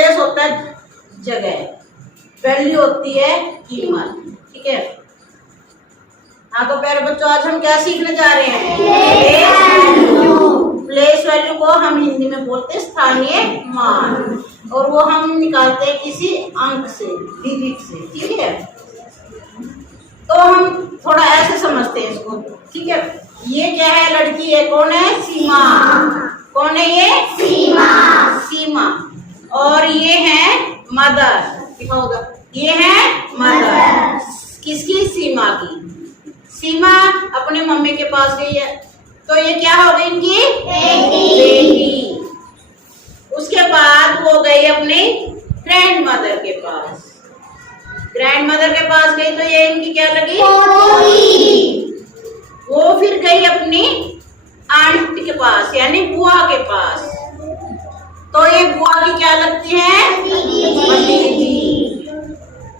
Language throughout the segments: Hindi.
प्लेस होता है जगह, वैल्यू होती है कीमत। ठीक है। हाँ तो प्यारे बच्चों, आज हम क्या सीखने जा रहे हैं? प्लेस वैल्यू को हम हिंदी में बोलते हैं स्थानीय मान, और वो हम निकालते हैं किसी अंक से, डिजिट से। ठीक है। तो हम थोड़ा ऐसे समझते हैं इसको। ठीक है। ये क्या है? लड़की है। कौन है? सीमा। कौन है ये? सीमा। सीमा। और ये है मदर। दिखाओ उधर। ये है मदर। किसकी? सीमा की। सीमा अपने मम्मी के पास गई है, तो ये क्या हो गई? इनकी बेटी। उसके बाद वो गई अपनी ग्रैंड मदर के पास। ग्रैंड मदर के पास गई तो ये इनकी क्या लगी? वो फिर गई अपनी आंटी के पास, यानी बुआ के पास, तो ये बुआ की क्या लगती है? भतीजी।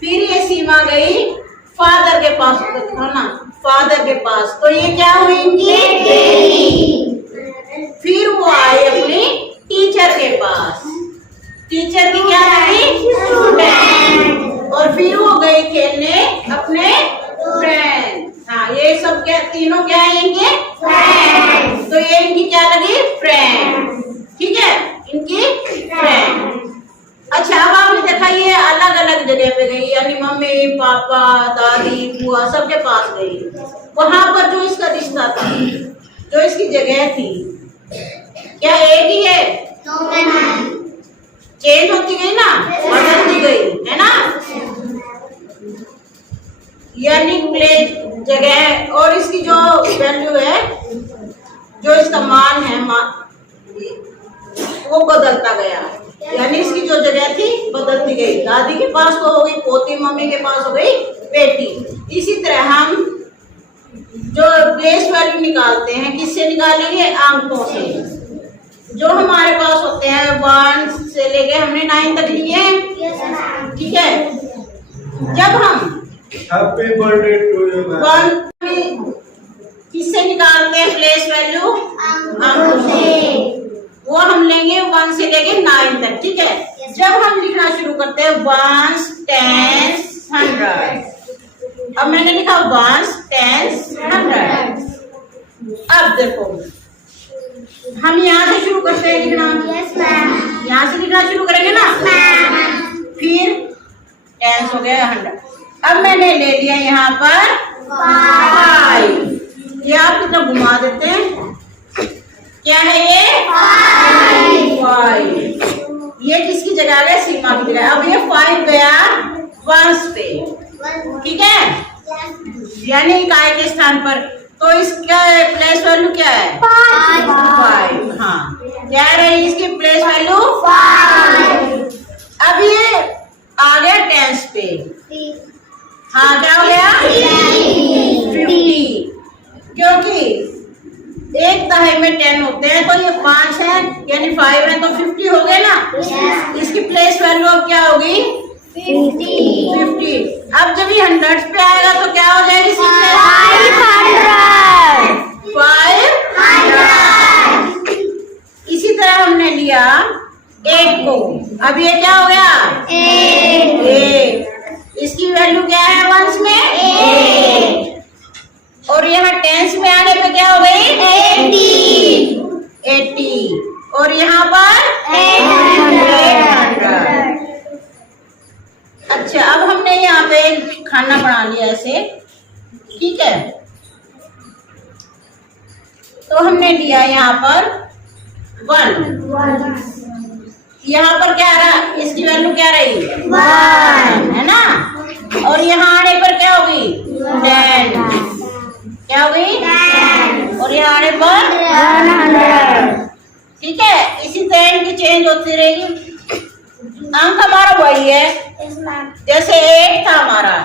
फिर ये सीमा गई फादर के पास, देखो ना, फादर के पास, तो ये क्या हुई? इनकी बेटी। फिर वो आए अपनी टीचर के पास, टीचर की क्या लगी? स्टूडेंट। और फिर वो गई खेलने अपने फ्रेंड। हाँ, ये सब क्या, तीनों क्या है इनके? फ्रेंड। तो ये इनकी क्या लगी? फ्रेंड। ठीक है, इनकी फ्रेंड। अच्छा, अब आपने देखा ये अलग अलग जगह पे गई, यानी मम्मी पापा दादी बुआ सबके पास गई। वहां पर जो इसका रिश्ता था, जो इसकी जगह थी, क्या एक ही है? चेंज होती गई ना, बदलती गई है ना, यानी प्लेस जगह। और इसकी जो वैल्यू है, जो इसका मान है, वो बदलता गया, यानी इसकी जो जगह थी बदलती गई। दादी के पास तो हो गई पोती, मम्मी के पास हो गई बेटी। इसी तरह हम जो प्लेस वैल्यू निकालते हैं, किससे निकालेंगे? अंकों से। जो हमारे पास होते हैं 1 से लेके हमने 9 तक लिए। ठीक है। जब हम हैप्पी बर्थडे टू यू 1 किससे निकालते हैं प्लेस वैल्यू? अंकों से। वो हम लेंगे 1 से लेके 9 तक। ठीक है। जब हम लिखना शुरू करते हैं 1s, 10s, 100, अब मैंने लिखा 1s, 10s, 100। अब देखो, हम यहाँ से शुरू करते हैं लिखना। यहाँ से लिखना शुरू करेंगे ना, फिर 10s हो गया 100। अब मैंने ले लिया यहाँ पर 5। ये आप कितना घुमा देते हैं? क्या है ये? 5। ये किसकी जगह आ गया? सीमा की जगह। अब ये 5 गया 1s पे। ठीक है, यानी इकाई के स्थान पर। तो इसका प्लेस वैल्यू क्या है? 5। हाँ, क्या रही इसकी प्लेस वैल्यू? 5। अब ये आ गया 10s पे। हाँ, क्या हो गया? 50। क्योंकि एक दहाई में 10 होते हैं, तो ये 5 है, यानी 5 है, तो 50 हो गए ना। इसकी प्लेस वैल्यू अब क्या होगी? 50। अब जब ये 100 पे आएगा तो क्या हो जाएगी? 500। इसी तरह हमने लिया 8 को। अब ये क्या हो गया? 8। इसकी वैल्यू क्या है 1s में? 8। और यहाँ 10s में आने पे क्या हो गई? 80। और यहाँ पर 800। अच्छा, अब हमने यहाँ पे खाना बना लिया ऐसे। ठीक है। तो हमने लिया यहाँ पर 1। यहाँ पर क्या रहा? इसकी वैल्यू क्या रही? 1 है ना। और यहाँ आने पर क्या होगी? 10। क्या हो गई? 10। और यहाँ आने पर 100। ठीक है। इसी तरह इनकी चेंज होती रहेगी। अंक हमारा वही है, जैसे 8 था हमारा,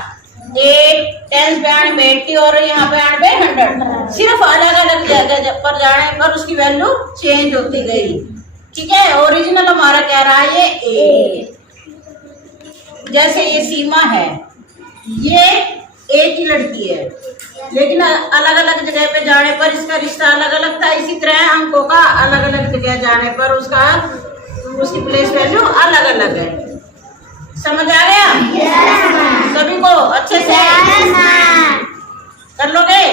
8, 10 पे आने पे 80 और यहाँ पे आने पे 100। सिर्फ अलग अलग जगह पर जाने पर उसकी वैल्यू चेंज होती गई। ठीक है। ओरिजिनल हमारा क्या रहा? ये 8। जैसे ये सीमा है, ये एक ही लड़की है, लेकिन अलग अलग जगह पे जाने पर इसका रिश्ता अलग अलग था। इसी तरह अंकों का अलग अलग जगह जाने पर उसका उसकी प्लेस वैल्यू अलग अलग है। समझ आ गया? सभी को अच्छे से कर लोगे?